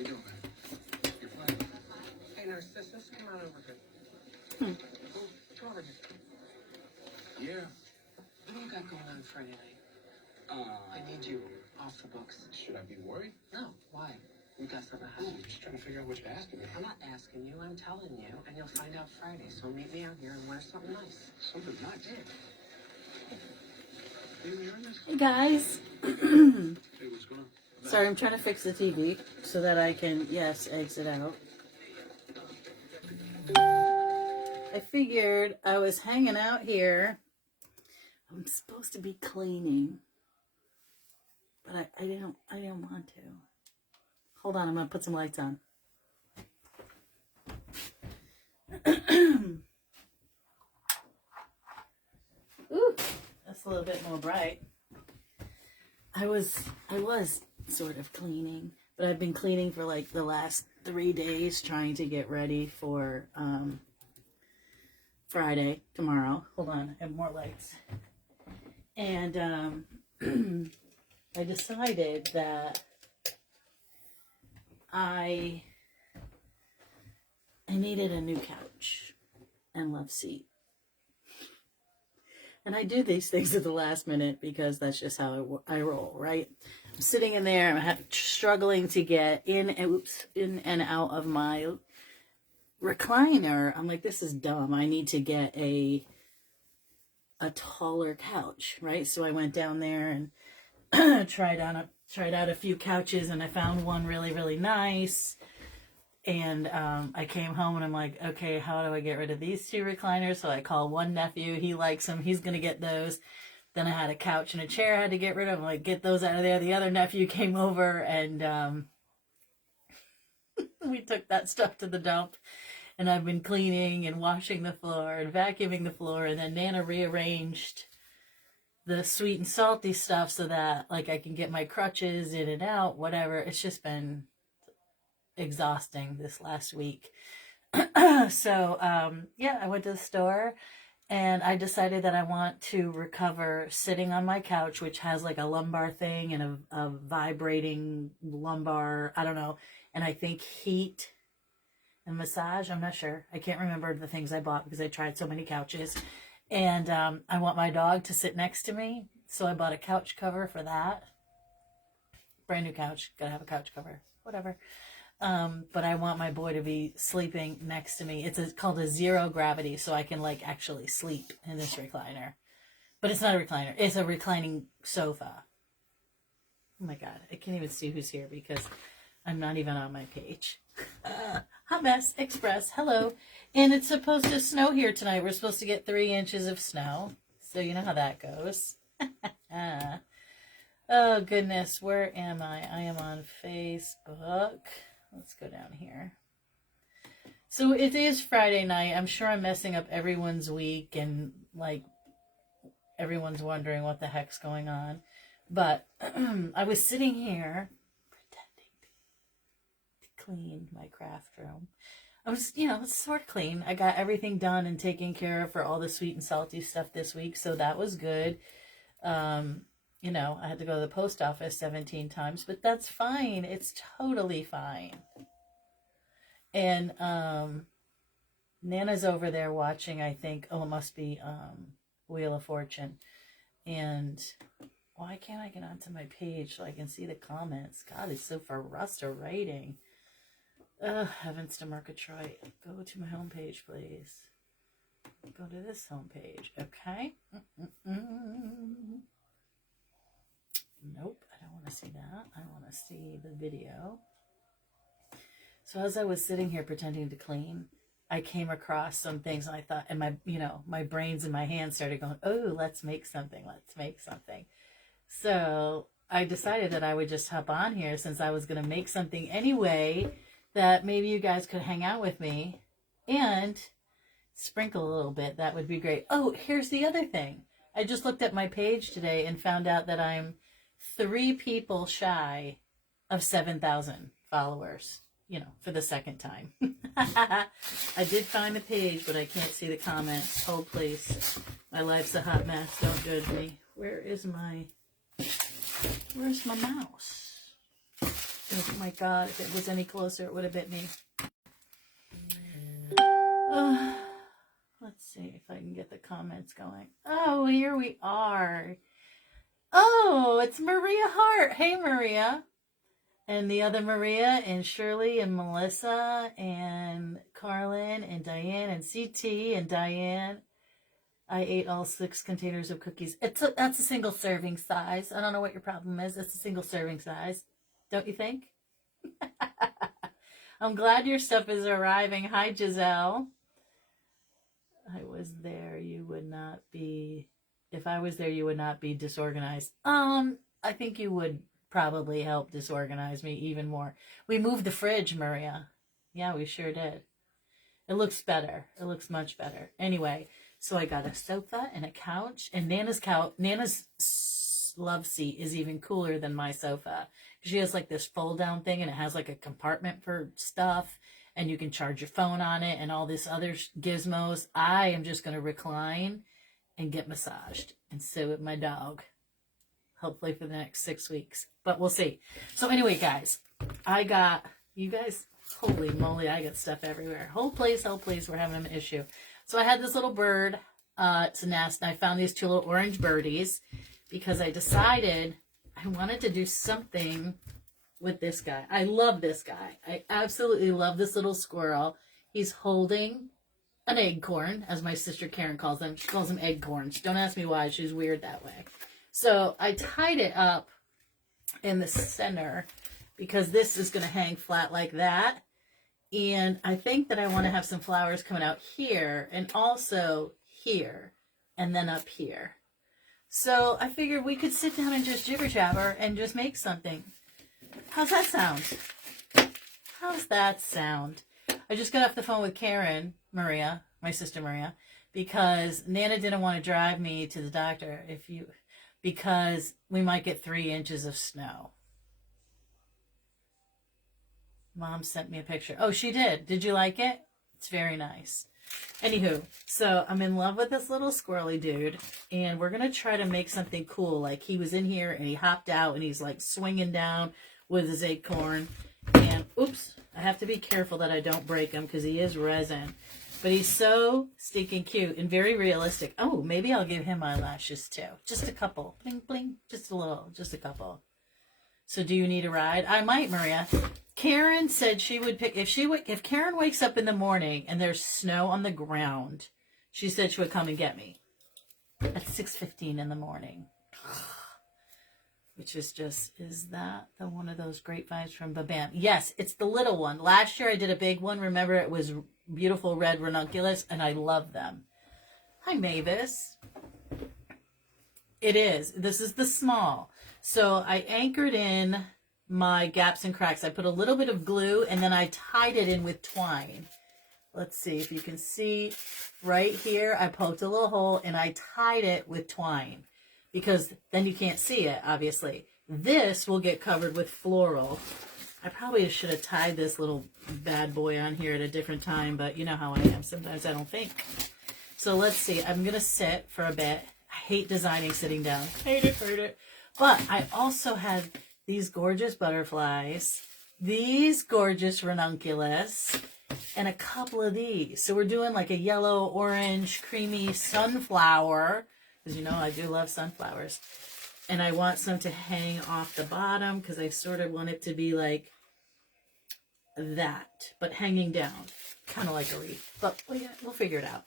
you doing, man? You're fine. Hey, Narcissus, come on over here. Come over here. Yeah. What do you got going on Friday night? I need you off the books. Should I be worried? No. Why? We got something to hide. I'm just trying to figure out what you're asking me. I'm not asking you. I'm telling you, and you'll find out Friday. So meet me out here and wear something nice. Something nice? Yeah. You hearing this? Hey guys. Hey, what's going on? Sorry, I'm trying to fix the TV so that I can, yes, exit out. I figured I was hanging out here. I'm supposed to be cleaning, but I didn't want to. Hold on, I'm gonna put some lights on. Ooh, that's a little bit more bright. I was sort of cleaning, but I've been cleaning for like the last 3 days, trying to get ready for Friday, tomorrow. Hold on, I have more lights. And I decided that I needed a new couch and love seat. And I do these things at the last minute because that's just how I roll, right? I'm sitting in there, I'm struggling to get in and out of my recliner. I'm like, this is dumb. I need to get a taller couch, right? So I went down there and tried out a few couches, and I found one really, really nice. And I came home and I'm like, okay, how do I get rid of these 2 recliners? So I called one nephew. He likes them. He's going to get those. Then I had a couch and a chair I had to get rid of. I'm like, get those out of there. The other nephew came over and we took that stuff to the dump. And I've been cleaning and washing the floor and vacuuming the floor. And then Nana rearranged the sweet and salty stuff so that like I can get my crutches in and out, whatever. It's just been exhausting this last week. So yeah, I went to the store and I decided that I want to recover sitting on my couch, which has like a lumbar thing and a vibrating lumbar, I don't know, and I think heat and massage. I'm not sure. I can't remember the things I bought because I tried so many couches. And I want my dog to sit next to me, so I bought a couch cover for that. Brand new couch, gotta have a couch cover, whatever. But I want my boy to be sleeping next to me. It's called a zero gravity, so I can like actually sleep in this recliner. But it's not a recliner. It's a reclining sofa. Oh my God. I can't even see who's here because I'm not even on my page. Hot Mess Express. Hello. And it's supposed to snow here tonight. We're supposed to get 3 inches of snow. So you know how that goes. Oh goodness. Where am I? I am on Facebook. Let's go down here. So it is Friday night. I'm sure I'm messing up everyone's week and like everyone's wondering what the heck's going on. But I was sitting here pretending to clean my craft room. I was, it's sort of clean. I got everything done and taken care of for all the sweet and salty stuff this week. So that was good. I had to go to the post office 17 times, but that's fine. It's totally fine. And Nana's over there watching, I think. Oh, it must be Wheel of Fortune. And why can't I get onto my page so I can see the comments? God, it's so frustrating. Heavens to Murgatroyd. Go to my homepage, please. Go to this homepage, okay? Nope, I don't want to see that. I want to see the video. So as I was sitting here pretending to clean, I came across some things and I thought, and my brains and my hands started going, oh, let's make something. So I decided that I would just hop on here since I was going to make something anyway, that maybe you guys could hang out with me and sprinkle a little bit. That would be great. Oh, here's the other thing. I just looked at my page today and found out that I'm 3 people shy of 7,000 followers, for the second time. I did find the page, but I can't see the comments. Hold, please. My life's a hot mess. Don't judge me. Where's my mouse? Oh my God, if it was any closer, it would have bit me. Let's see if I can get the comments going. Oh, here we are. Oh, it's Maria Hart. Hey, Maria. And the other Maria, and Shirley, and Melissa, and Carlin, and Diane, and CT, and Diane. I ate all 6 containers of cookies. That's a single serving size. I don't know what your problem is. It's a single serving size. Don't you think? I'm glad your stuff is arriving. Hi, Giselle. I was there. You would not be... If I was there, you would not be disorganized. I think you would probably help disorganize me even more. We moved the fridge, Maria. Yeah, we sure did. It looks better. It looks much better. Anyway, so I got a sofa and a couch, and Nana's love seat is even cooler than my sofa. She has like this fold down thing, and it has like a compartment for stuff, and you can charge your phone on it and all this other gizmos. I am just going to recline and get massaged, and so with my dog, hopefully for the next 6 weeks, but we'll see. So anyway, guys, you guys, holy moly, I got stuff everywhere. Whole place, we're having an issue. So I had this little bird, it's a nest, and I found these 2 little orange birdies because I decided I wanted to do something with this guy. I love this guy. I absolutely love this little squirrel. He's holding an acorn, as my sister Karen calls them. She calls them acorns. Don't ask me why. She's weird that way. So I tied it up in the center because this is going to hang flat like that. And I think that I want to have some flowers coming out here and also here and then up here. So I figured we could sit down and just jibber jabber and just make something. How's that sound? How's that sound? I just got off the phone with Karen, Maria, my sister Maria, because Nana didn't want to drive me to the doctor because we might get 3 inches of snow. Mom sent me a picture. Oh, she did. Did you like it? It's very nice. Anywho, so I'm in love with this little squirrely dude, and we're going to try to make something cool. Like, he was in here, and he hopped out, and he's, like, swinging down with his acorn. And, oops, I have to be careful that I don't break him, because he is resin. But he's so stinking cute and very realistic. Oh, maybe I'll give him eyelashes, too. Just a couple. Bling, bling. Just a little. Just a couple. So do you need a ride? I might, Maria. Karen said she would pick, if Karen wakes up in the morning and there's snow on the ground, she said she would come and get me at 6:15 in the morning. Which is just, is that the one of those grapevines from Babam? Yes, it's the little one. Last year I did a big one. Remember, it was beautiful red ranunculus, and I love them. Hi, Mavis. It is. This is the small. So I anchored in my gaps and cracks. I put a little bit of glue, and then I tied it in with twine. Let's see if you can see right here. I poked a little hole, and I tied it with twine because then you can't see it, obviously. This will get covered with floral. I probably should have tied this little bad boy on here at a different time, but you know how I am. Sometimes I don't think. So let's see. I'm going to sit for a bit. I hate designing sitting down. Hate it. But I also have these gorgeous butterflies, these gorgeous ranunculus, and a couple of these. So we're doing like a yellow, orange, creamy sunflower, because you know I do love sunflowers. And I want some to hang off the bottom because I sort of want it to be like that, but hanging down, kind of like a wreath. But we'll figure it out.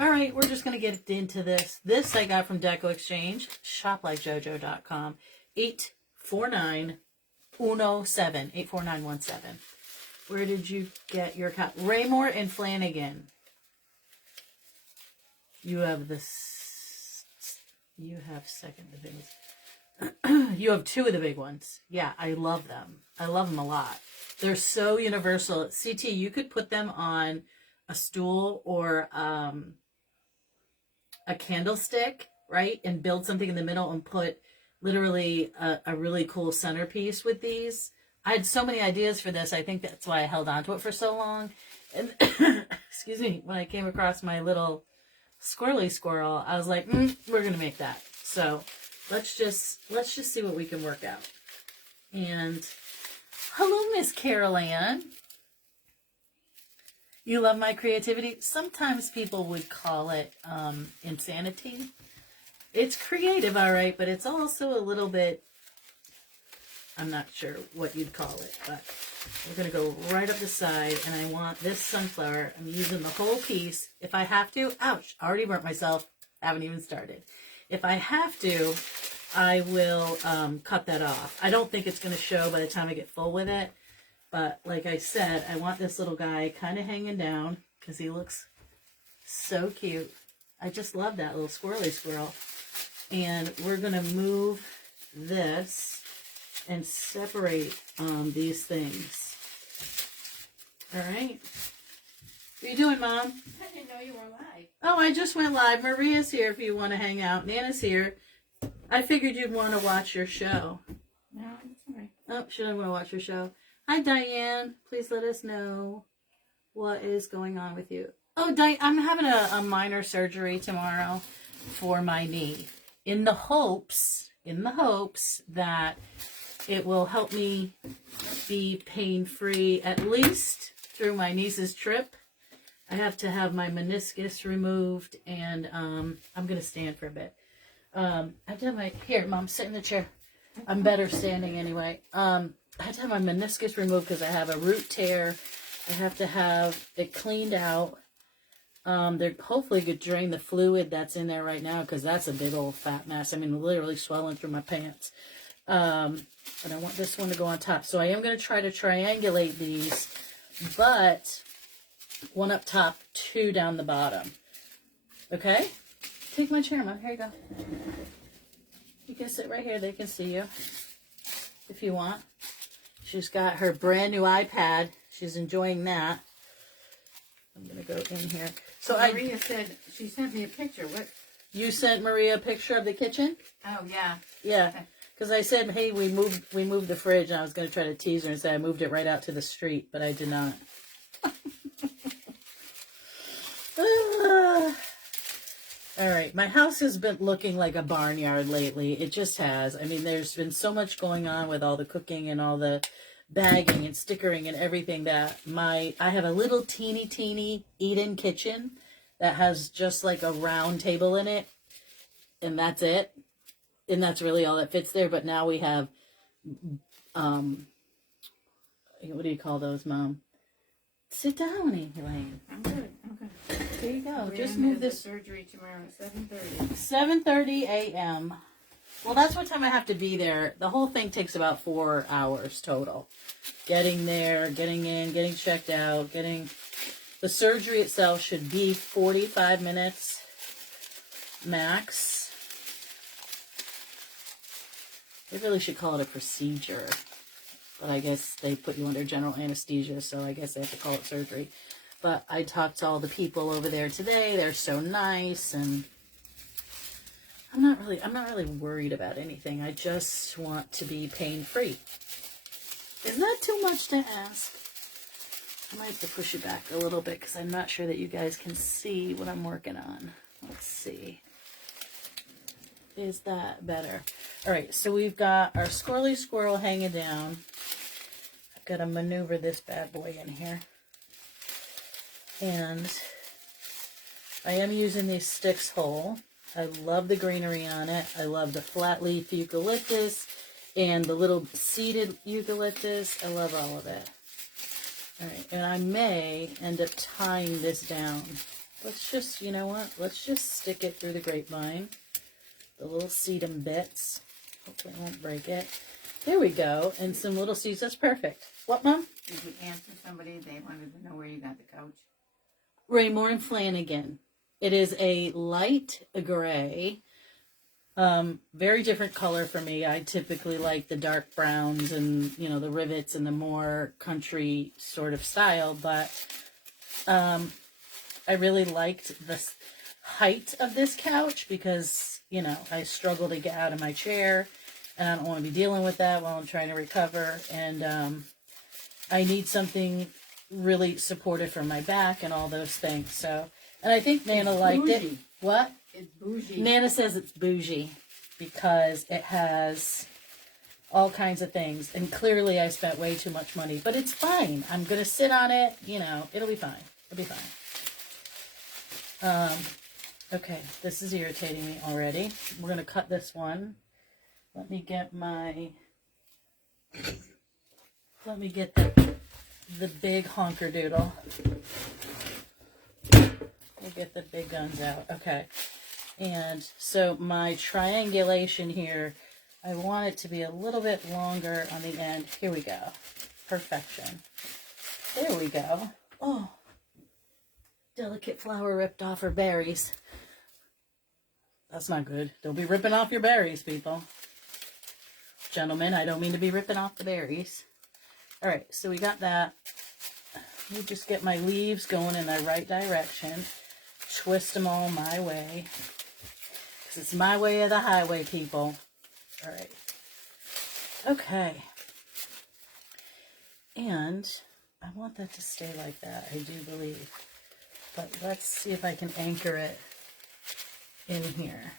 All right, we're just going to get into this. This I got from Deco Exchange, shoplikejojo.com, 84917. Where did you get your copy? Raymore and Flanagan. You have this. You have second the big ones. You have 2 of the big ones. Yeah, I love them. I love them a lot. They're so universal. CT, you could put them on a stool or a candlestick, right? And build something in the middle and put literally a really cool centerpiece with these. I had so many ideas for this. I think that's why I held on to it for so long. And excuse me, when I came across my little squirrely squirrel, I was like, we're going to make that. So let's just see what we can work out. And Hello, Miss Carol Ann. You love my creativity? Sometimes people would call it insanity. It's creative, all right, but it's also a little bit, I'm not sure what you'd call it, but we're going to go right up the side, and I want this sunflower. I'm using the whole piece. If I have to, ouch, already burnt myself, haven't even started. If I have to, I will cut that off. I don't think it's going to show by the time I get full with it, but like I said, I want this little guy kind of hanging down because he looks so cute. I just love that little squirrely squirrel. And we're going to move this and separate these things. All right. What are you doing, Mom? I didn't know you were live. Oh, I just went live. Maria's here if you want to hang out. Nana's here. I figured you'd want to watch your show. No, it's all right. Oh, should I want to watch your show? Hi, Diane. Please let us know what is going on with you. Oh, I'm having a minor surgery tomorrow for my knee. In the hopes that it will help me be pain-free at least through my niece's trip. I have to have my meniscus removed, and I'm going to stand for a bit. I have to have my, here, Mom, sit in the chair. I'm better standing anyway. I have to have my meniscus removed because I have a root tear. I have to have it cleaned out. They're hopefully could drain the fluid that's in there right now because that's a big old fat mess. I mean, literally swelling through my pants. And I want this one to go on top. So I am going to try to triangulate these, but one up top, two down the bottom. Okay? Take my chair, Mom. Here you go. You can sit right here. They can see you if you want. She's got her brand new iPad. She's enjoying that. I'm going to go in here. So Maria said, she sent me a picture. What? You sent Maria a picture of the kitchen? Oh, yeah. Yeah. Because I said, hey, we moved the fridge, and I was going to try to tease her and say I moved it right out to the street, but I did not. All right. My house has been looking like a barnyard lately. It just has. I mean, there's been so much going on with all the cooking and all the bagging and stickering and everything that I have a little teeny eat-in kitchen that has just like a round table in it, and that's it. And that's really all that fits there. But now we have, what do you call those, Mom? Sit down, Elaine. I'm good. There you go. We're Just in move the this. surgery tomorrow at 7:30. 7:30 a.m. Well, that's what time I have to be there. The whole thing takes about 4 hours total. Getting there, getting in, getting checked out, the surgery itself should be 45 minutes max. They really should call it a procedure. But I guess they put you under general anesthesia, so I guess they have to call it surgery. But I talked to all the people over there today. They're so nice, and I'm not really worried about anything. I just want to be pain-free. Isn't that too much to ask? I might have to push it back a little bit because I'm not sure that you guys can see what I'm working on. Let's see. Is that better? All right, so we've got our squirrely squirrel hanging down. I've got to maneuver this bad boy in here. And I am using these sticks whole. I love the greenery on it. I love the flat leaf eucalyptus and the little seeded eucalyptus. I love all of it. All right, and I may end up tying this down. Let's just, you know what? Let's just stick it through the grapevine. The little sedum bits. Hopefully I won't break it. There we go. And some little seeds. That's perfect. What, Mom? Did you answer somebody? They wanted to know where you got the couch. Raymore and Flanagan. It is a light gray. Very different color for me. I typically like the dark browns and, you know, the rivets and the more country sort of style. But I really liked the height of this couch because, you know, I struggle to get out of my chair. And I don't want to be dealing with that while I'm trying to recover. And I need something really supportive for my back and all those things. So, and I think Nana liked it. What? It's bougie. Nana says it's bougie because it has all kinds of things. And clearly I spent way too much money, but it's fine. I'm going to sit on it. You know, it'll be fine. It'll be fine. Okay, this is irritating me already. We're going to cut this one. Let me get the big honker doodle. We'll get the big guns out. Okay. And so my triangulation here, I want it to be a little bit longer on the end. Here we go. Perfection. There we go. Oh, delicate flower ripped off her berries. That's not good. Don't be ripping off your berries, people. Gentlemen, I don't mean to be ripping off the berries. All right, so we got that. Let me just get my leaves going in the right direction. Twist them all my way. Because it's my way or the highway, people. All right. Okay. And I want that to stay like that, I do believe. But let's see if I can anchor it in here.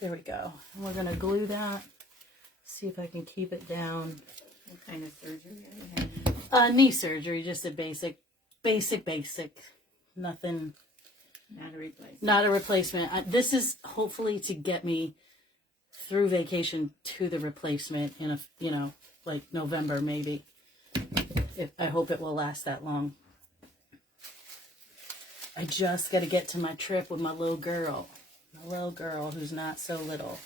There we go. And we're going to glue that. See if I can keep it down. What kind of surgery are you having? Knee surgery, just a basic. Nothing. Not a replacement. Not a replacement. This is hopefully to get me through vacation to the replacement in like November maybe. I hope it will last that long. I just got to get to my trip with my little girl. My little girl who's not so little.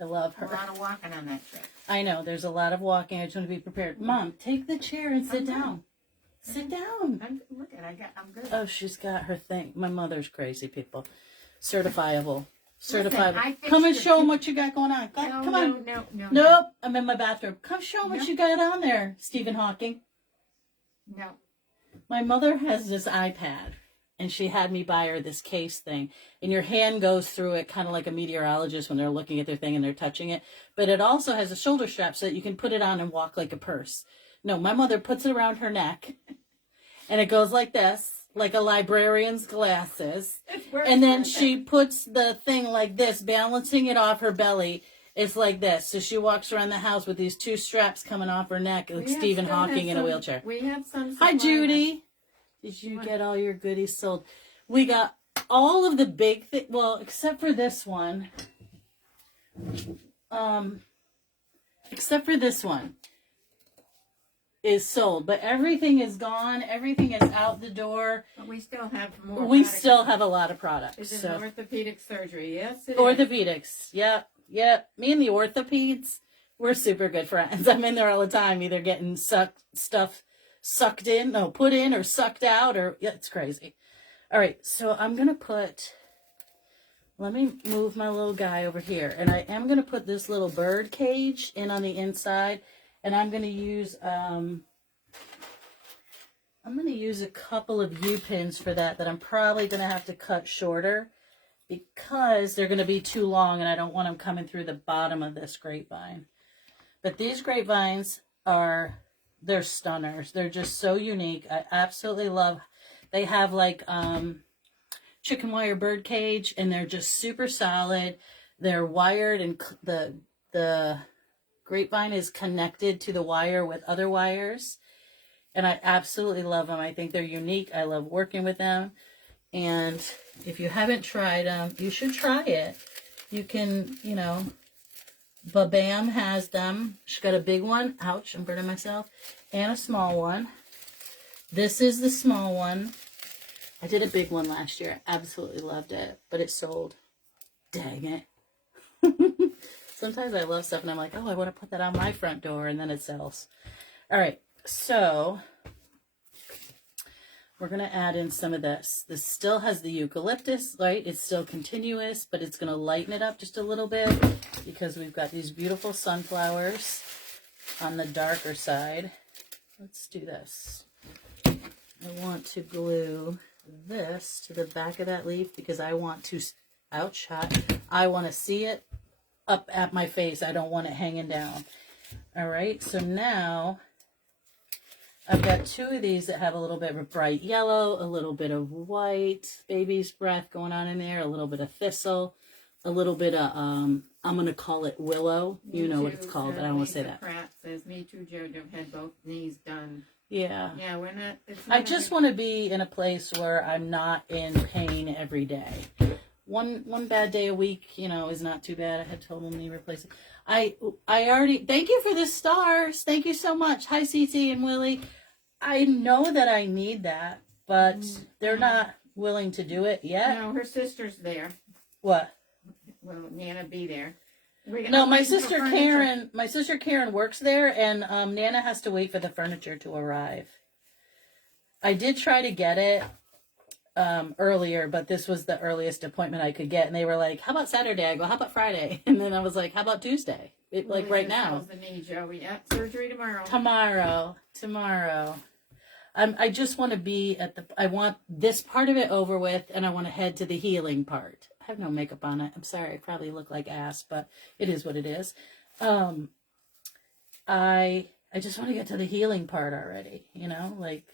I love her. A lot of walking on that trip. I know, there's a lot of walking. I just want to be prepared. Mom, take the chair and sit down. Sit down. I'm good. Oh, she's got her thing. My mother's crazy, people. Certifiable. Listen, Certifiable. Come and show them what you got going on. Come on. No. Nope, I'm in my bathroom. Come show them what you got on there, Stephen Hawking. No. My mother has this iPad, and she had me buy her this case thing. And your hand goes through it kind of like a meteorologist when they're looking at their thing and they're touching it. But it also has a shoulder strap so that you can put it on and walk like a purse. No, my mother puts it around her neck, and it goes like this, like a librarian's glasses. And then she puts the thing like this, balancing it off her belly. It's like this. So she walks around the house with these two straps coming off her neck, like Stephen Hawking in a wheelchair. We have some. Hi, Judy. Did you get all your goodies sold? We got all of the big things. Well, except for this one. Except for this one is sold, but everything is gone. Everything is out the door. But we still have more. We still have a lot of products. Is it orthopedic surgery? Yes, it orthopedics. Yep. Me and the orthopeds, we're super good friends. I'm in there all the time, either getting sucked in, put in or sucked out, or it's crazy. All right, so I'm gonna let me move my little guy over here, and I am gonna put this little bird cage in on the inside, and I'm gonna use a couple of U-pins for that I'm probably gonna have to cut shorter because they're gonna be too long, and I don't want them coming through the bottom of this grapevine. But these grapevines they're stunners. They're just so unique. I absolutely love. They have like chicken wire bird cage, and they're just super solid. They're wired, and the grapevine is connected to the wire with other wires, and I absolutely love them. I think they're unique. I love working with them, and if you haven't tried them, you should try it. You can, Babam has them. She's got a big one. Ouch, I'm burning myself. And a small one. This is the small one. I did a big one last year. Absolutely loved it. But it sold. Dang it. Sometimes I love stuff and I'm like, oh, I want to put that on my front door, and then it sells. All right. So we're going to add in some of this. This still has the eucalyptus, right? It's still continuous, but it's going to lighten it up just a little bit because we've got these beautiful sunflowers on the darker side. Let's do this. I want to glue this to the back of that leaf because I want to, ouch, hot. I want to see it up at my face. I don't want it hanging down. All right, so now I've got two of these that have a little bit of bright yellow, a little bit of white, baby's breath going on in there, a little bit of thistle, a little bit of I'm going to call it Willow. You know what it's called, but I don't want to say Lisa that. Pratt says, me too, Jojo, had both knees done. Yeah. Yeah, we're not. I just want to be in a place where I'm not in pain every day. One bad day a week, you know, is not too bad. I had total knee replacement. I already, thank you for the stars. Thank you so much. Hi, CC and Willie. I know that I need that, but they're not willing to do it yet. No, her sister's there. What? Will Nana be there? No, my sister Karen works there, and Nana has to wait for the furniture to arrive. I did try to get it earlier, but this was the earliest appointment I could get, and they were like, "How about Saturday?" I go, "How about Friday?" And then I was like, "How about Tuesday?" Like right now. The knee, Joey. Yep, surgery tomorrow. Tomorrow. I just want to be I want this part of it over with, and I want to head to the healing part. I have no makeup on it. I'm sorry. I probably look like ass, but it is what it is. I just want to get to the healing part already, you know? Like,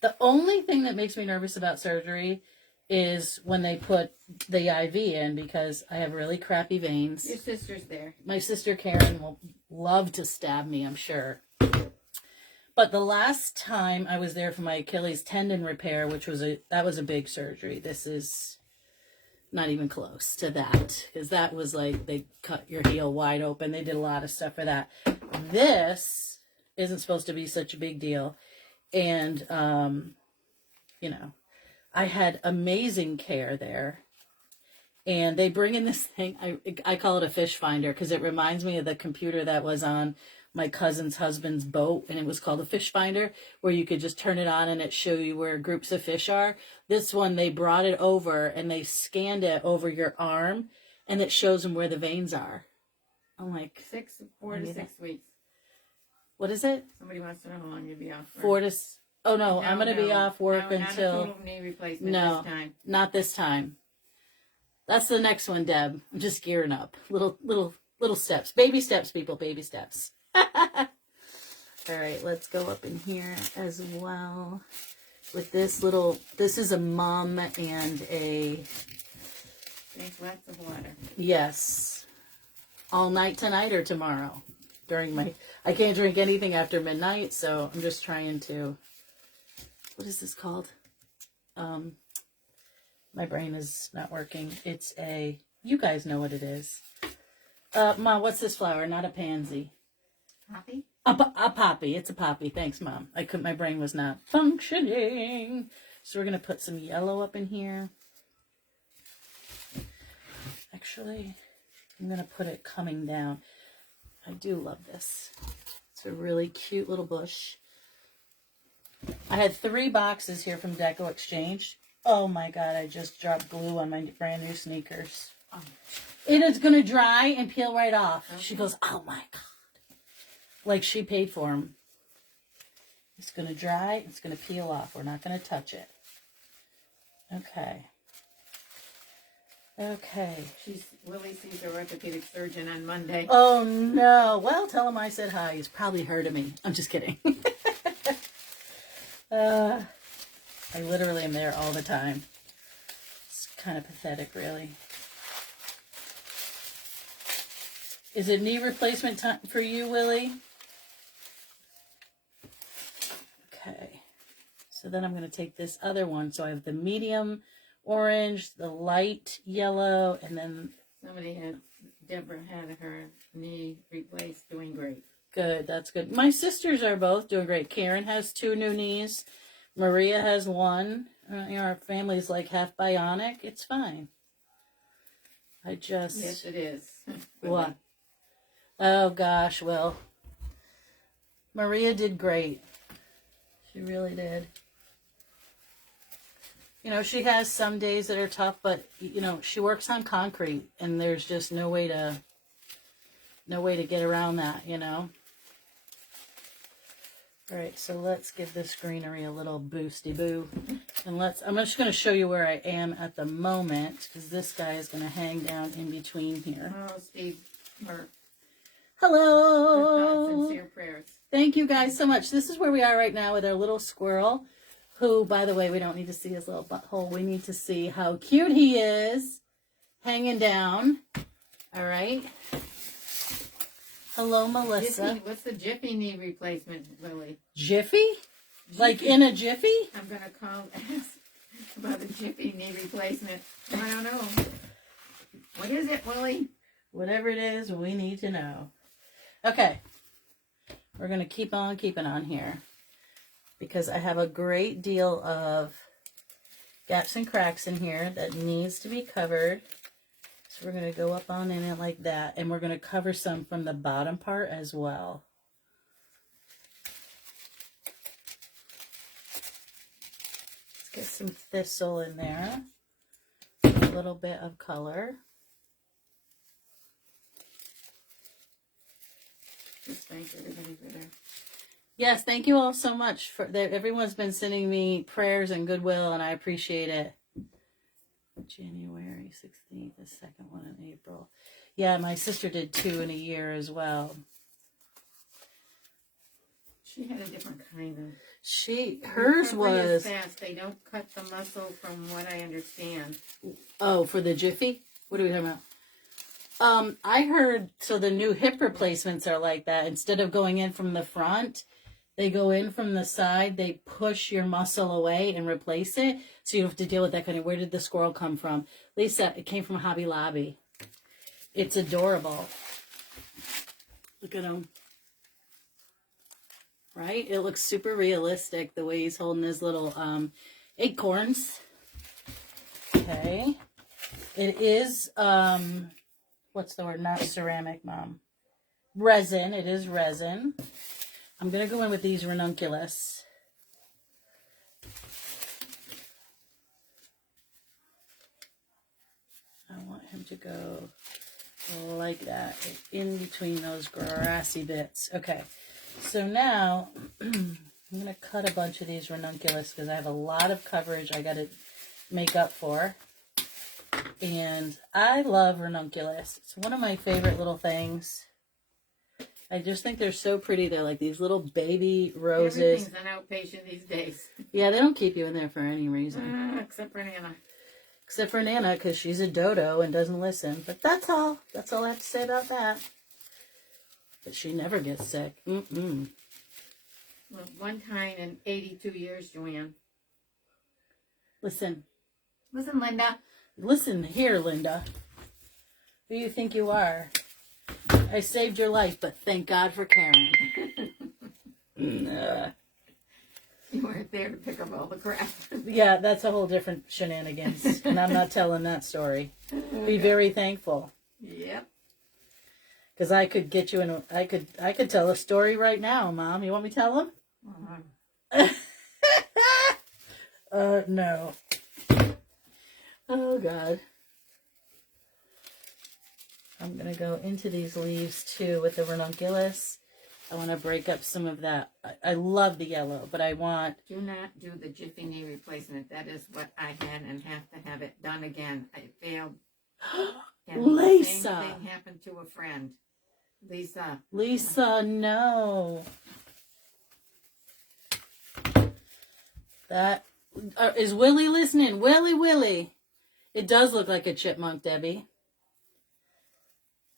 the only thing that makes me nervous about surgery is when they put the IV in, because I have really crappy veins. Your sister's there. My sister Karen will love to stab me, I'm sure. But the last time I was there for my Achilles tendon repair, that was a big surgery. This is not even close to that, because that was like they cut your heel wide open. They did a lot of stuff for that. This isn't supposed to be such a big deal. And, you know, I had amazing care there. And they bring in this thing, I call it a fish finder, because it reminds me of the computer that was on my cousin's husband's boat, and it was called a fish finder, where you could just turn it on and it show you where groups of fish are. This one, they brought it over and they scanned it over your arm, and it shows them where the veins are. I'm like, 4 to 6 weeks. What is it? Somebody wants to know how long you'll be off for. No, I'm going to be off work until... Not a total knee replacement this time. Not this time. That's the next one, Deb. I'm just gearing up. Little steps. Baby steps, people. Baby steps. All right, let's go up in here as well with this is a mum and a... Drink lots of water. Yes. All night tonight or tomorrow? I can't drink anything after midnight, so I'm just trying to... What is this called? My brain is not working. It's you guys know what it is. Ma, what's this flower? Not a pansy. Poppy? A poppy. It's a poppy. Thanks, Mom. My brain was not functioning. So we're going to put some yellow up in here. Actually, I'm going to put it coming down. I do love this. It's a really cute little bush. I had 3 boxes here from Deco Exchange. Oh my God, I just dropped glue on my brand new sneakers. Oh. It is going to dry and peel right off. Okay. She goes, oh my God. Like she paid for them. It's going to dry. It's going to peel off. We're not going to touch it. Okay. Willie sees a orthopedic surgeon on Monday. Oh no. Well, tell him I said hi. He's probably heard of me. I'm just kidding. I literally am there all the time. It's kind of pathetic, really. Is it knee replacement time for you, Willie? Okay. So then I'm going to take this other one. So I have the medium orange, the light yellow, and then... Deborah had her knee replaced, doing great. Good, that's good. My sisters are both doing great. Karen has 2 new knees. Maria has 1. Our family's like half bionic. It's fine. Yes, it is. What? Oh, gosh, well. Maria did great. She really did. You know, she has some days that are tough, but, you know, she works on concrete, and there's just no way to get around that, you know. All right, so let's give this greenery a little boosty-boo. And I'm just going to show you where I am at the moment, because this guy is going to hang down in between here. Oh, Steve. Hello. Sincere prayers. Thank you guys so much. This is where we are right now with our little squirrel, who, by the way, we don't need to see his little butthole. We need to see how cute he is hanging down. All right. Hello, Melissa. Jiffy, what's the Jiffy knee replacement, Lily? Jiffy? Like in a jiffy? I'm going to ask about the Jiffy knee replacement. I don't know. What is it, Willie? Whatever it is, we need to know. Okay. We're going to keep on keeping on here because I have a great deal of gaps and cracks in here that needs to be covered. So we're going to go up on in it like that, and we're going to cover some from the bottom part as well. Let's get some thistle in there. A little bit of color. Just thank everybody for their... Yes, thank you all so much for that. Everyone's been sending me prayers and goodwill, and I appreciate it. January 16th, the second one in April. Yeah, my sister did 2 in a year as well. She had a different kind of... Hers recovery is was... fast. They don't cut the muscle from what I understand. Oh, for the Jiffy? What are we talking about? I heard, so the new hip replacements are like that. Instead of going in from the front, they go in from the side. They push your muscle away and replace it. So you don't have to deal with that kind of, where did the squirrel come from? Lisa, it came from Hobby Lobby. It's adorable. Look at him. Right? It looks super realistic the way he's holding his little acorns. Okay. It is, what's the word? Not ceramic, Mom. Resin. It is resin. I'm going to go in with these ranunculus. I want him to go like that, in between those grassy bits. Okay, so now I'm going to cut a bunch of these ranunculus because I have a lot of coverage I got to make up for. And I love ranunculus. It's one of my favorite little things. I just think they're so pretty. They're like these little baby roses. Everything's an outpatient these days. Yeah, they don't keep you in there for any reason. Except for Nana. Except for Nana, because she's a dodo and doesn't listen. But that's all. That's all I have to say about that. But she never gets sick. Mm-mm. Well, one time in 82 years, Joanne. Listen. Listen, Linda. Listen here, Linda. Who do you think you are? I saved your life, but thank God for Karen. You weren't there to pick up all the crap. Yeah, that's a whole different shenanigans. And I'm not telling that story. Be very thankful. Yep. Because I could get you in I could tell a story right now, Mom. You want me to tell them? No. Oh, God. I'm going to go into these leaves, too, with the ranunculus. I want to break up some of that. I love the yellow, but I want... Do not do the Jiffy knee replacement. That is what I had and have to have it done again. I failed. And Lisa! The same thing happened to a friend. Lisa. Lisa, no. That... is Willie listening? Willie. It does look like a chipmunk, Debbie.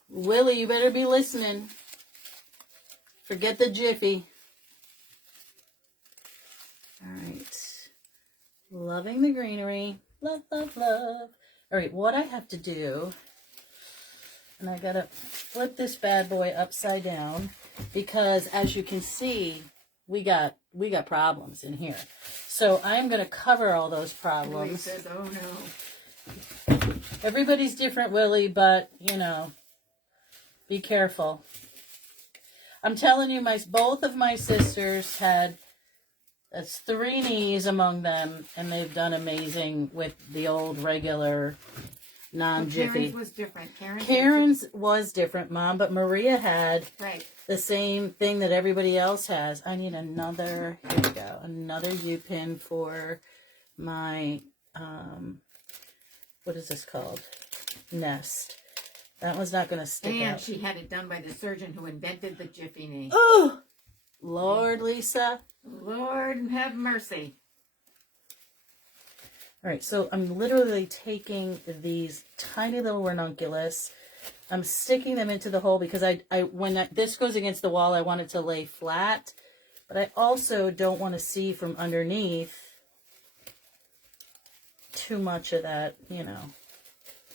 Willie, you better be listening. Forget the Jiffy. All right. Loving the greenery. Love, love, love. All right, what I have to do, and I got to flip this bad boy upside down because, as you can see, we got problems in here. So I'm going to cover all those problems. Willie says, oh, no. Everybody's different, Willie, but, you know, be careful. I'm telling you, both of my sisters had, that's 3 knees among them, and they've done amazing with the old regular non-Jiffy. Karen's was different. Karen's was different, Mom, but Maria had right. the same thing that everybody else has. I need another, here we go, another U-pin for my, what is this called? Nest. That one's not going to stick out. And she had it done by the surgeon who invented the Jiffy knee. Oh! Lord, Lisa. Lord have mercy. All right, so I'm literally taking these tiny little ranunculus. I'm sticking them into the hole because this goes against the wall, I want it to lay flat. But I also don't want to see from underneath too much of that, you know.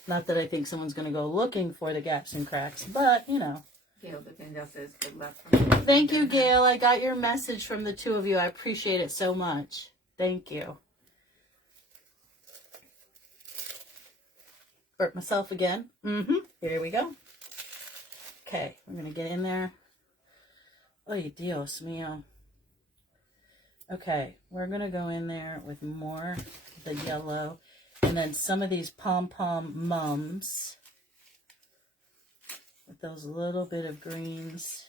Not that I think someone's going to go looking for the gaps and cracks, but, you know. Gail Defendel says good luck. Thank you, Gail. I got your message from the two of you. I appreciate it so much. Thank you. Burp myself again. Here we go. Okay, we're going to get in there. Ay, Dios mío. Okay, we're going to go in there with more of the yellow. And then some of these pom-pom mums. With those little bit of greens.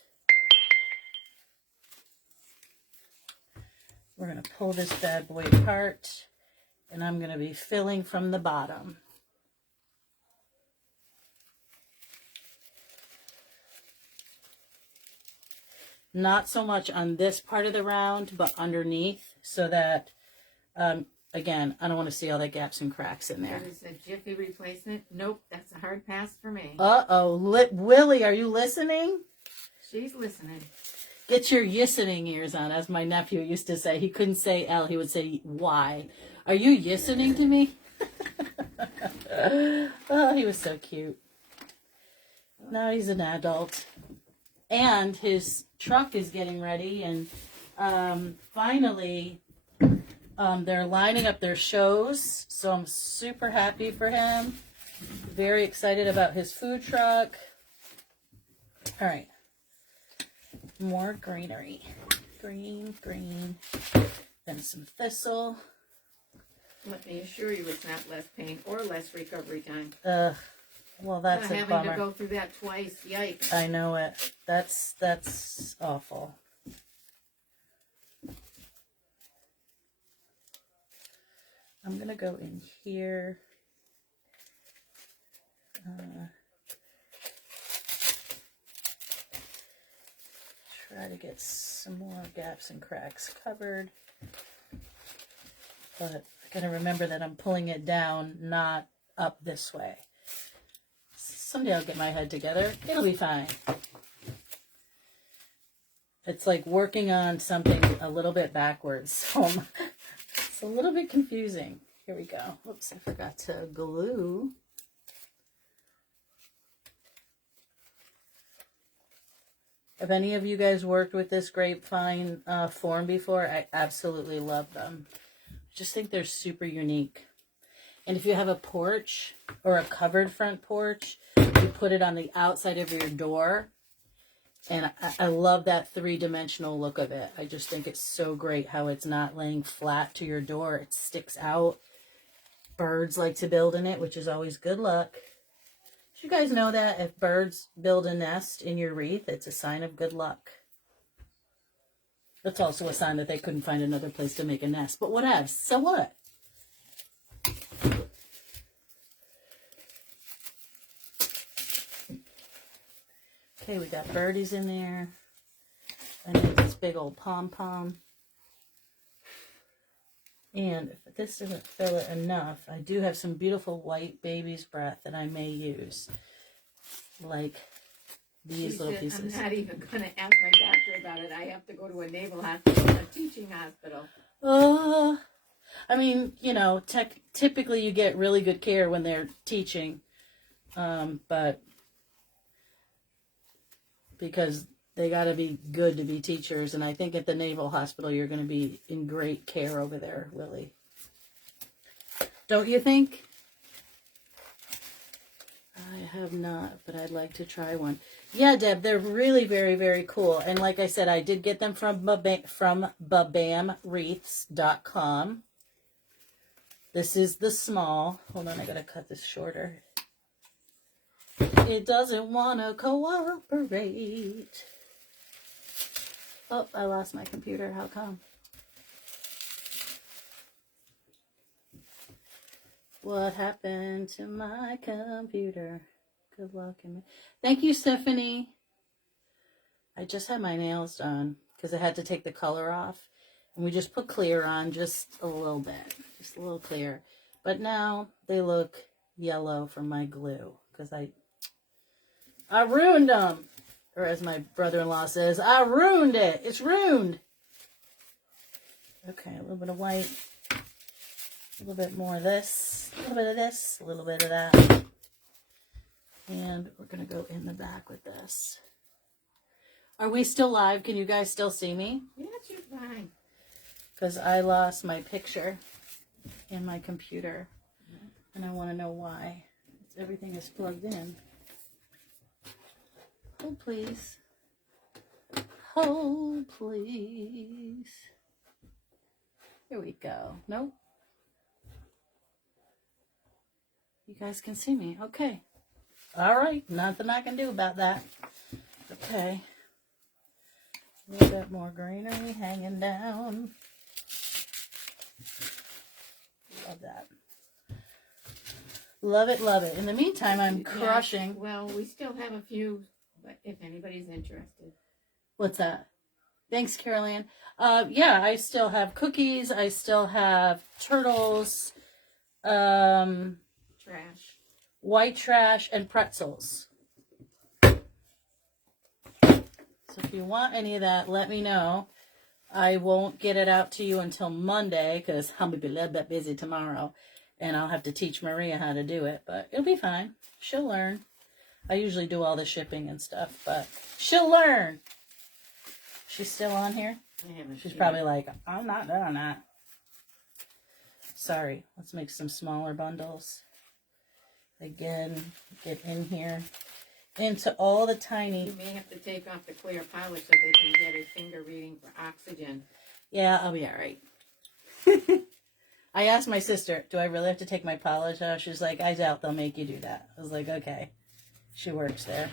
We're going to pull this bad boy apart. And I'm going to be filling from the bottom. Not so much on this part of the round, but underneath, so that, again, I don't want to see all the gaps and cracks in there. There's a jiffy replacement. Nope, that's a hard pass for me. Uh-oh. Willie, are you listening? She's listening. Get your yistening ears on, as my nephew used to say. He couldn't say L, he would say Y. Are you yistening to me? Oh, he was so cute. Now he's an adult. And his truck is getting ready, and finally they're lining up their shows, so I'm super happy for him. Very excited about his food truck. All right, more greenery. Green, then some thistle. Let me assure you it's not less pain or less recovery time. Well, that's a bummer. Having to go through that twice, yikes. I know it. That's awful. I'm going to go in here. Try to get some more gaps and cracks covered. But I got to remember that I'm pulling it down, not up this way. Someday I'll get my head together. It'll be fine. It's like working on something a little bit backwards. So it's a little bit confusing. Here we go. Oops, I forgot to glue. Have any of you guys worked with this grapevine form before? I absolutely love them. I just think they're super unique. And if you have a porch or a covered front porch, you put it on the outside of your door. And I love that three-dimensional look of it. I just think it's so great how it's not laying flat to your door. It sticks out. Birds like to build in it, which is always good luck. Did you guys know that if birds build a nest in your wreath, it's a sign of good luck? That's also a sign that they couldn't find another place to make a nest. But whatever. So what? Okay, we got birdies in there. And then this big old pom-pom. And if this doesn't fill it enough, I do have some beautiful white baby's breath that I may use. Like these little pieces. I'm not even going to ask my doctor about it. I have to go to a naval hospital, a teaching hospital. I mean, you know, typically you get really good care when they're teaching. But because they got to be good to be teachers. And I think at the Naval Hospital, you're going to be in great care over there, Willie. Don't you think? I have not, but I'd like to try one. Yeah, Deb, they're really very, very cool. And like I said, I did get them from babamwreaths.com. This is the small. Hold on, I got to cut this shorter. It doesn't want to cooperate. Oh, I lost my computer. How come? What happened to my computer? Good luck. Thank you, Stephanie. I just had my nails done because I had to take the color off. And we just put clear on just a little bit. Just a little clear. But now they look yellow from my glue because I ruined them. Or as my brother-in-law says, I ruined it. It's ruined. Okay, a little bit of white. A little bit more of this. A little bit of this. A little bit of that. And we're going to go in the back with this. Are we still live? Can you guys still see me? Yes, you're fine. Because I lost my picture in my computer. And I want to know why. Everything is plugged in. Hold, please. Hold, please. Here we go. Nope. You guys can see me. Okay. All right. Nothing I can do about that. Okay. A little bit more greenery hanging down. Love that. Love it, love it. In the meantime, I'm crushing. Yeah, well, we still have a few, but if anybody's interested. What's that? Thanks, Caroline. Yeah, I still have cookies. I still have turtles, Trash. white trash, and pretzels. So if you want any of that, let me know. I won't get it out to you until Monday because I'll be a little bit busy tomorrow. And I'll have to teach Maria how to do it. But it'll be fine. She'll learn. I usually do all the shipping and stuff. But she'll learn. She's still on here? She's probably like, I'm not doing that. Sorry. Let's make some smaller bundles. Again, get in here. Into all the tiny... You may have to take off the clear polish so they can get a finger reading for oxygen. Yeah, I'll be all right. I asked my sister, do I really have to take my polish off? She's like, I doubt they'll make you do that. I was like, okay. She works there.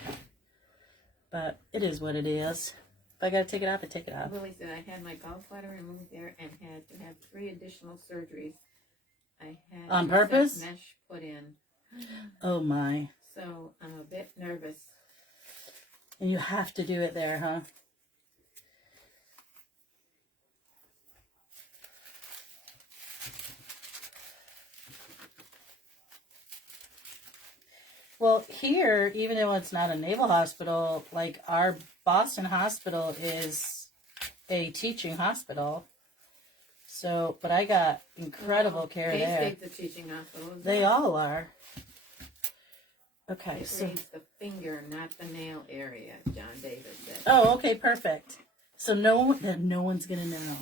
But it is what it is. If I got to take it off, I take it off. Willie said I had my gallbladder removed there and had to have 3 additional surgeries. I had on purpose? Mesh put in. Oh, my. So I'm a bit nervous. And you have to do it there, huh? Well, here, even though it's not a naval hospital, like our Boston hospital is a teaching hospital. So, but I got incredible care there. K-State's a teaching hospital. They all are. Okay, it so reads the finger, not the nail area, John David said. Oh, okay, perfect. So no one's gonna know.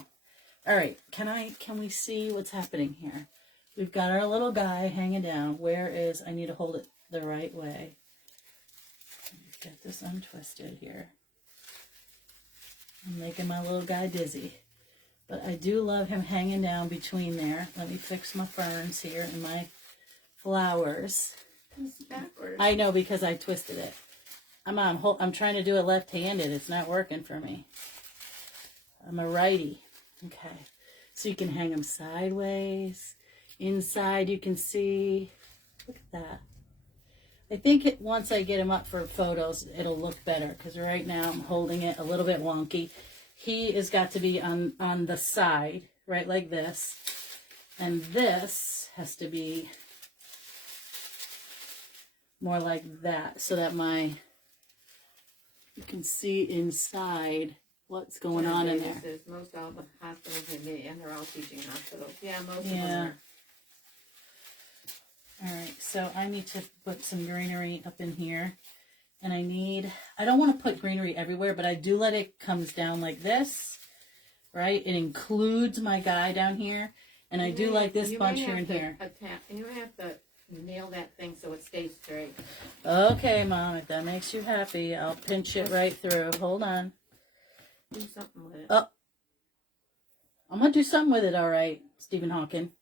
All right, can we see what's happening here? We've got our little guy hanging down. Where is? I need to hold it the right way. Get this untwisted here. I'm making my little guy dizzy. But I do love him hanging down between there. Let me fix my ferns here and my flowers. It's backwards. I know because I twisted it. I'm trying to do it left-handed. It's not working for me. I'm a righty. Okay. So you can hang them sideways. Inside you can see. Look at that. I think once I get him up for photos, it'll look better. Because right now I'm holding it a little bit wonky. He has got to be on the side, right like this. And this has to be more like that. So that you can see inside what's going on in there. Says most all the hospitals in the, and they're all teaching hospitals. Yeah, most of Yeah. them are. All right, so I need to put some greenery up in here. And I don't want to put greenery everywhere, but I do let it comes down like this, right? It includes my guy down here. And I do like this bunch here and here. You have to nail that thing so it stays straight. Okay, Mom, if that makes you happy, I'll pinch it right through. Hold on. Do something with it. Oh, I'm going to do something with it, all right, Stephen Hawking.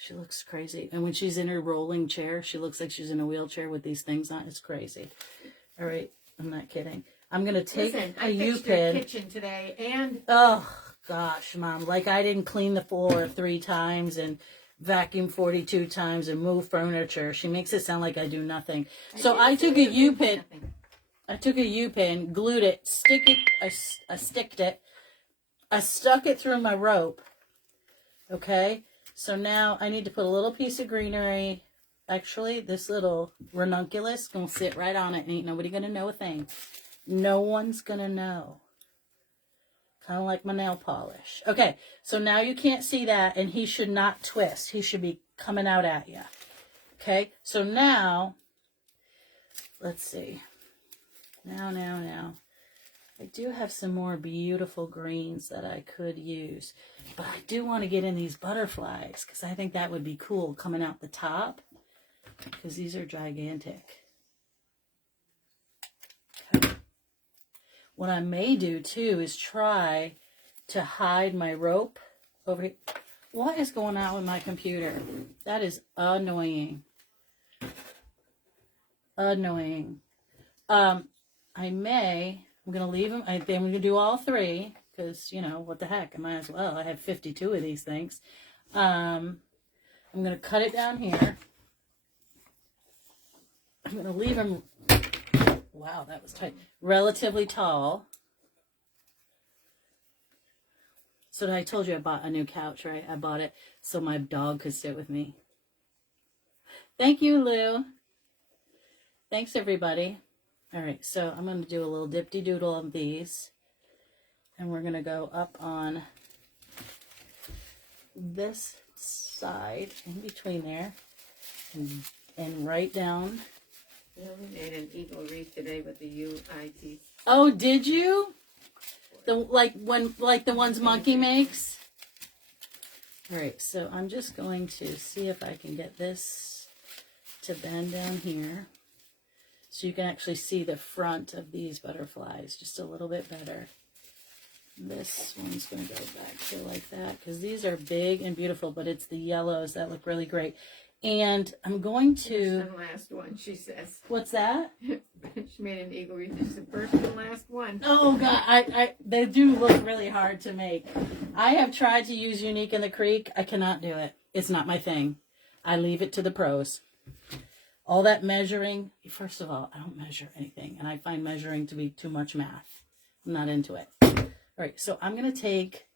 She looks crazy. And when she's in her rolling chair, she looks like she's in a wheelchair with these things on. It's crazy. All right, I'm not kidding. I'm going to take a U-pin. I kitchen today and... Oh, gosh, Mom. Like I didn't clean the floor 3 times and vacuum 42 times and move furniture. She makes it sound like I do nothing. So I took a U-pin. I took a U-pin, glued it, I sticked it. I stuck it through my rope. Okay? So now I need to put a little piece of greenery. Actually, this little ranunculus gonna sit right on it. Ain't nobody gonna know a thing. No one's gonna know. Kind of like my nail polish. Okay, so now you can't see that, and he should not twist. He should be coming out at you. Okay, so now, let's see. Now. I do have some more beautiful greens that I could use. But I do want to get in these butterflies, because I think that would be cool coming out the top. Because these are gigantic. Okay. What I may do, too, is try to hide my rope over here. What is going on with my computer? That is annoying. Annoying. I'm going to leave them. I'm going to do all three because, you know, what the heck? I might as well. I have 52 of these things. I'm going to cut it down here. I'm going to leave them, wow, that was tight, relatively tall. So I told you I bought a new couch, right? I bought it so my dog could sit with me. Thank you, Lou. Thanks, everybody. All right, so I'm going to do a little dip-de-doodle of these. And we're going to go up on this side, in between there, and right down. We made an eagle wreath today with the UIT. Oh, did you? Like the ones Monkey makes? All right, so I'm just going to see if I can get this to bend down here. So you can actually see the front of these butterflies just a little bit better. This one's going to go back here like that because these are big and beautiful, but it's the yellows that look really great. And I'm going to... First and last one, she says. What's that? She made an eagle wreath. It's the first and last one. Oh, God. They do look really hard to make. I have tried to use Unique in the Creek. I cannot do it. It's not my thing. I leave it to the pros. All that measuring, first of all, I don't measure anything, and I find measuring to be too much math. I'm not into it. All right, so I'm going to take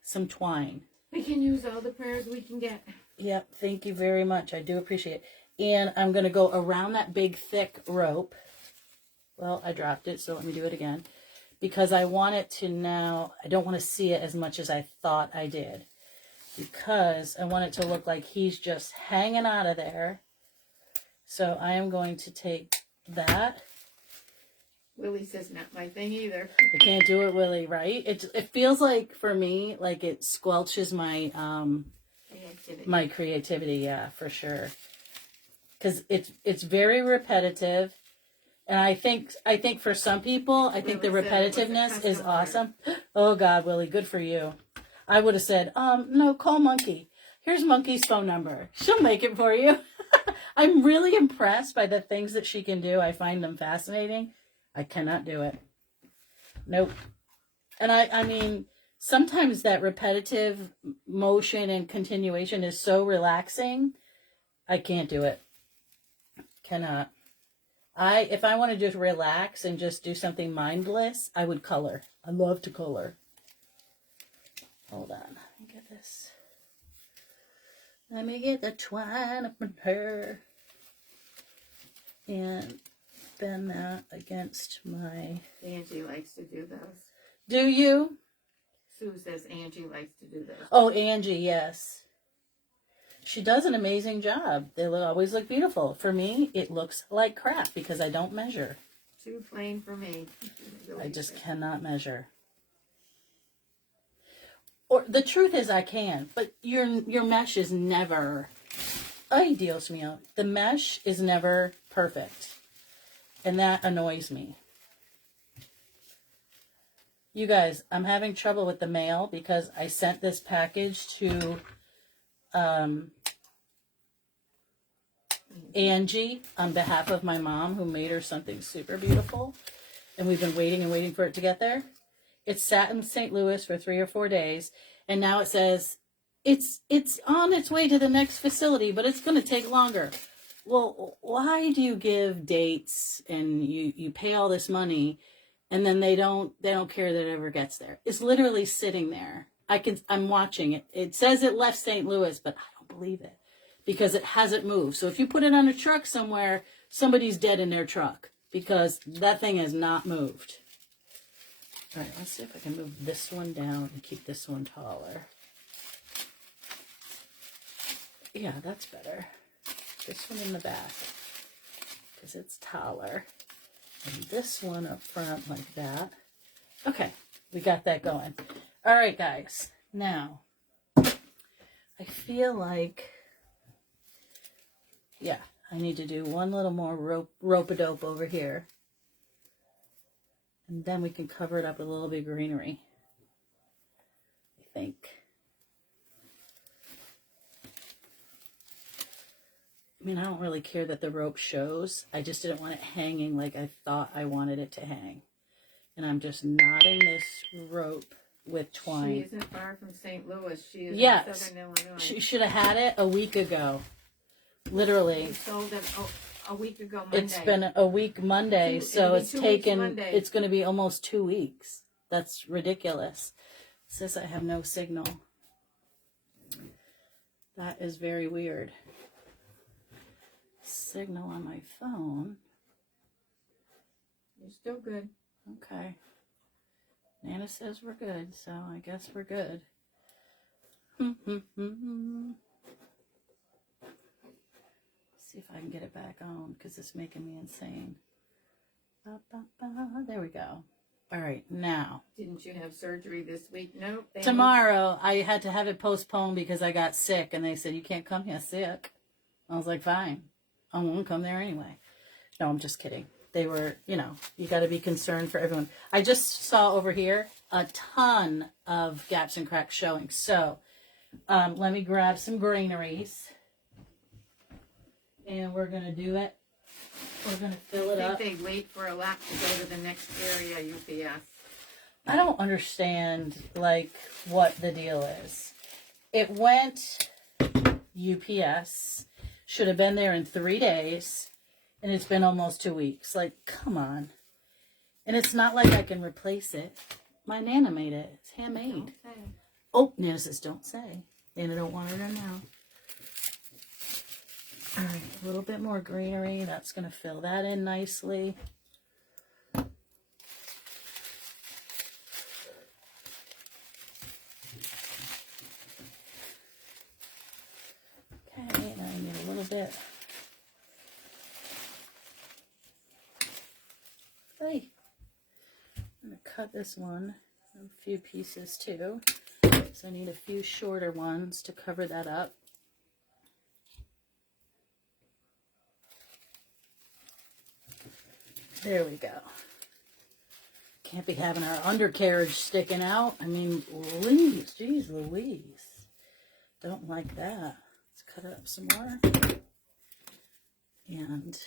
some twine. We can use all the prayers we can get. Yep, thank you very much. I do appreciate it. And I'm going to go around that big, thick rope. Well, I dropped it, so let me do it again. Because I want it to now, I don't want to see it as much as I thought I did. Because I want it to look like he's just hanging out of there. So I am going to take that. Willie says not my thing either. I can't do it, Willie, right? It feels like, for me, like it squelches my my creativity, yeah, for sure. Because it's very repetitive. And I think for some people, I think the repetitiveness is awesome. Oh, God, Willie, good for you. I would have said, no, call Monkey. Here's Monkey's phone number. She'll make it for you. I'm really impressed by the things that she can do. I find them fascinating. I cannot do it. Nope. And I mean, sometimes that repetitive motion and continuation is so relaxing. I can't do it. Cannot. If I want to just relax and just do something mindless, I would color. I love to color. Hold on. Let me get this. Let me get the twine up in her. And bend that against my... Angie likes to do those. Do you? Sue says Angie likes to do those. Oh, Angie, yes. She does an amazing job. They always look beautiful. For me, it looks like crap because I don't measure. Too plain for me. I just cannot measure. Or the truth is I can, but your mesh is never... Ay, Dios mío. The mesh is never perfect. And that annoys me. You guys, I'm having trouble with the mail because I sent this package to Angie on behalf of my mom, who made her something super beautiful. And we've been waiting and waiting for it to get there. It sat in St. Louis for 3 or 4 days. And now it says it's on its way to the next facility, but it's going to take longer. Well, why do you give dates and you pay all this money and then they don't care that it ever gets there? It's literally sitting there. I'm watching it. It says it left St. Louis, but I don't believe it because it hasn't moved. So if you put it on a truck somewhere, somebody's dead in their truck because that thing has not moved. All right, let's see if I can move this one down and keep this one taller. Yeah, that's better. This one in the back because it's taller. And this one up front like that. Okay, we got that going. All right, guys. Now, I feel like, yeah, I need to do one little more rope-a-dope over here. And then we can cover it up with a little bit of greenery, I think. I mean, I don't really care that the rope shows. I just didn't want it hanging like I thought I wanted it to hang. And I'm just knotting this rope with twine. She isn't far from St. Louis. She is yes. in Southern Illinois. She should have had it a week ago. Literally. We sold it a week ago Monday. It's been a week Monday, so it's taken, it's going to be almost 2 weeks. That's ridiculous. It says I have no signal. That is very weird. Signal on my phone. You're still good. Okay. Nana says we're good, so I guess we're good. See if I can get it back on because it's making me insane. There we go. All right, now. Didn't you have surgery this week? Nope. Tomorrow, I had to have it postponed because I got sick, and they said, you can't come here sick. I was like, fine. I won't come there anyway. No, I'm just kidding. They were, you know, you got to be concerned for everyone. I just saw over here a ton of gaps and cracks showing. So, let me grab some greeneries. And we're going to do it. We're going to fill it up. I think they wait for a lap to go to the next area, UPS. I don't understand, like, what the deal is. It went UPS. Should have been there in 3 days. And it's been almost 2 weeks. Like, come on. And it's not like I can replace it. My Nana made it. It's handmade. Oh, Nana says, don't say. Nana don't want her to know. All right, a little bit more greenery. That's going to fill that in nicely. Okay, and I need a little bit. Hey, I'm going to cut this one in a few pieces too. So I need a few shorter ones to cover that up. There we go. Can't be having our undercarriage sticking out. I mean, Louise, geez Louise. Don't like that. Let's cut it up some more. And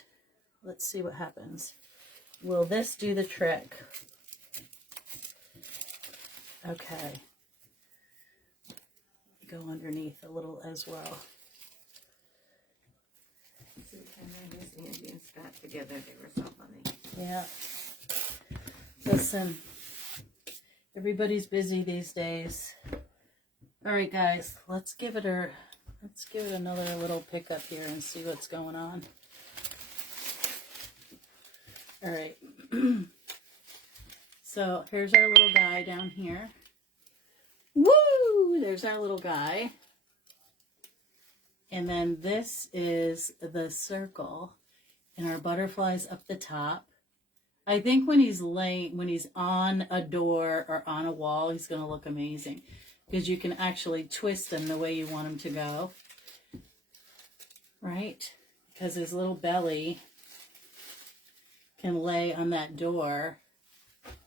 let's see what happens. Will this do the trick? Okay. Go underneath a little as well. Andy and Scott together, they were so funny. Yeah. Listen, everybody's busy these days. All right, guys, let's give it another little pickup here and see what's going on. All right. So here's our little guy down here. Woo! There's our little guy. And then this is the circle. And our butterflies up the top. I think when he's on a door or on a wall, he's going to look amazing. Because you can actually twist them the way you want him to go. Right? Because his little belly can lay on that door.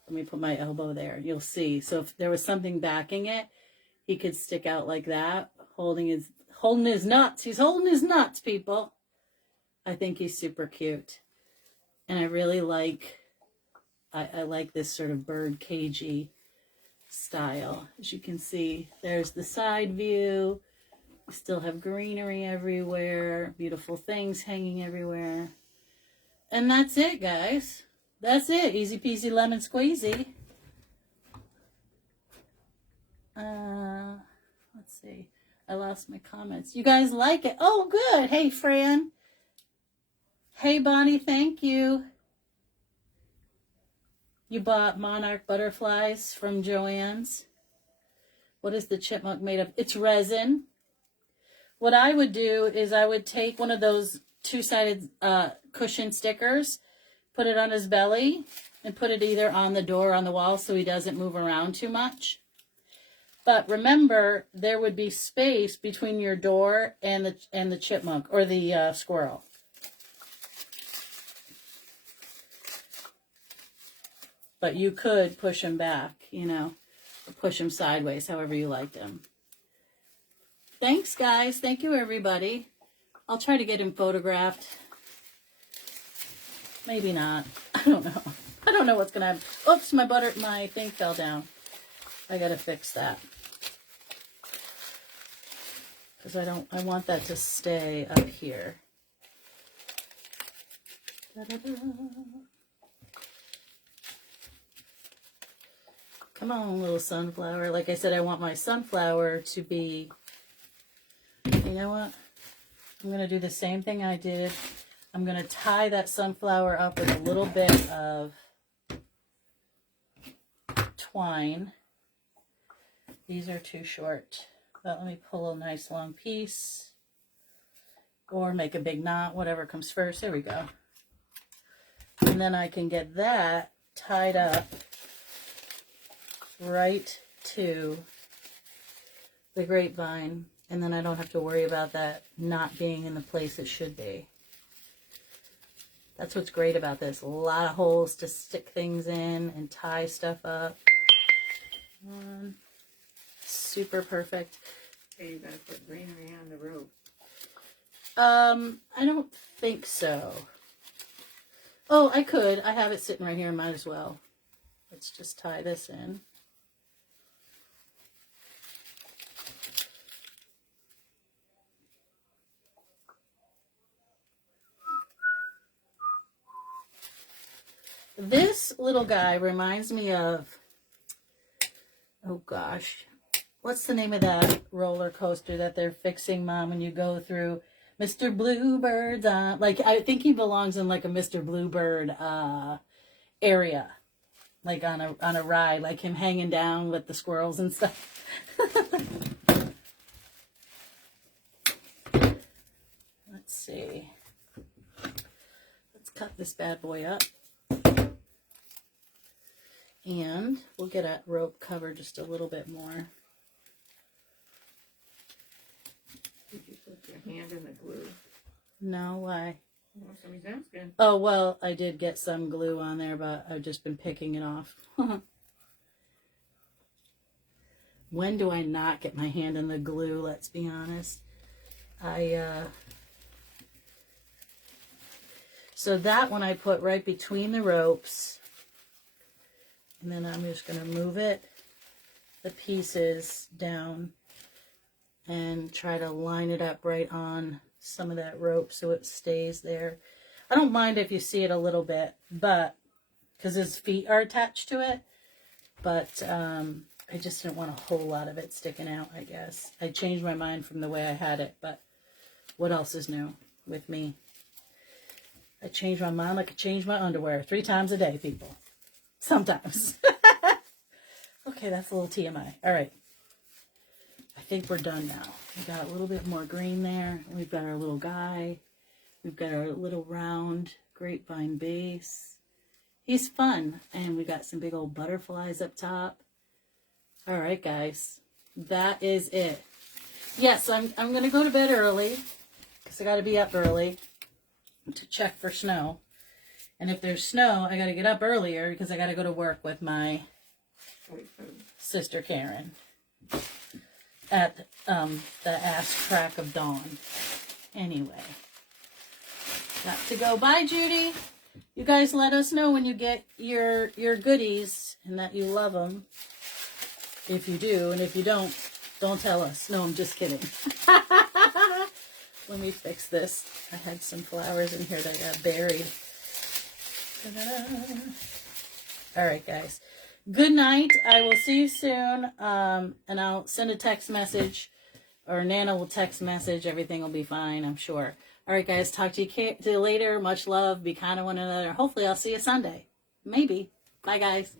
Let me put my elbow there. You'll see. So if there was something backing it, he could stick out like that, holding his nuts. He's holding his nuts, people. I think he's super cute. And I really like, I like this sort of bird cagey style. As you can see, there's the side view. We still have greenery everywhere. Beautiful things hanging everywhere. And that's it, guys. That's it. Easy peasy lemon squeezy. Let's see. I lost my comments. You guys like it? Oh, good. Hey, Fran. Hey, Bonnie. Thank you. You bought monarch butterflies from Joann's. What is the chipmunk made of? It's resin. What I would do is I would take one of those two-sided cushion stickers, put it on his belly, and put it either on the door or on the wall so he doesn't move around too much. But remember, there would be space between your door and the chipmunk or the squirrel. But you could push him back, you know, or push him sideways, however you liked him. Thanks, guys. Thank you, everybody. I'll try to get him photographed. Maybe not. I don't know. I don't know what's going to happen. Oops, my thing fell down. I got to fix that. Because I want that to stay up here. Da-da-da. Come on, little sunflower. Like I said, I want my sunflower to be, you know what? I'm going to do the same thing I did. I'm going to tie that sunflower up with a little bit of twine. These are too short. But let me pull a nice long piece. Or make a big knot, whatever comes first. There we go. And then I can get that tied up right to the grapevine, and then I don't have to worry about that not being in the place it should be. That's what's great about this. A lot of holes to stick things in and tie stuff up. Super perfect. Okay, you gotta put greenery on the rope. I don't think so. Oh, I could. I have it sitting right here. Might as well. Let's just tie this in. This little guy reminds me of, oh gosh, what's the name of that roller coaster that they're fixing, Mom, when you go through Mr. Bluebird's, like, I think he belongs in like a Mr. Bluebird area, like on a ride, like him hanging down with the squirrels and stuff. Let's see. Let's cut this bad boy up. And we'll get a rope cover just a little bit more. Did you put your hand in the glue? No, why? Well, somebody's asking. Oh, well, I did get some glue on there, but I've just been picking it off. When do I not get my hand in the glue? Let's be honest. So that one I put right between the ropes. And then I'm just going to move it, the pieces down, and try to line it up right on some of that rope so it stays there. I don't mind if you see it a little bit, but because his feet are attached to it, but I just didn't want a whole lot of it sticking out, I guess. I changed my mind from the way I had it, but what else is new with me? I change my mind like I change my underwear 3 times a day, people. Sometimes. Okay, that's a little TMI. All right. I think we're done now. We got a little bit more green there. We've got our little guy. We've got our little round grapevine base. He's fun. And we got some big old butterflies up top. All right, guys. That is it. Yes, I'm going to go to bed early because I got to be up early to check for snow. And if there's snow, I got to get up earlier because I got to go to work with my sister Karen at the ass crack of dawn. Anyway, got to go. Bye, Judy. You guys let us know when you get your goodies and that you love them. If you do, and if you don't tell us. No, I'm just kidding. Let me fix this. I had some flowers in here that got buried. Ta-da. All right, guys. good night. I will see you soon. And I'll send a text message, or Nana will text message. Everything will be fine, I'm sure. All right, guys. Talk to you later. Much love. Be kind to one another. Hopefully, I'll see you Sunday. Maybe. Bye, guys.